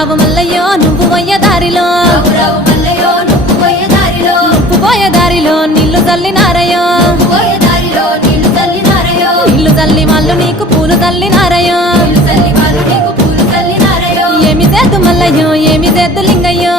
రావు మల్లయ్యో నువ్వు పోయే దారిలో నువ్వు పోయే దారిలో నీళ్లు చల్లినారయ్యో నీళ్లు చల్లి వాళ్ళు నీకు పూలు చల్లినారయ్యో ఏమి చేద్దు మల్లయ్యో ఏమి చేద్దు లింగయ్యో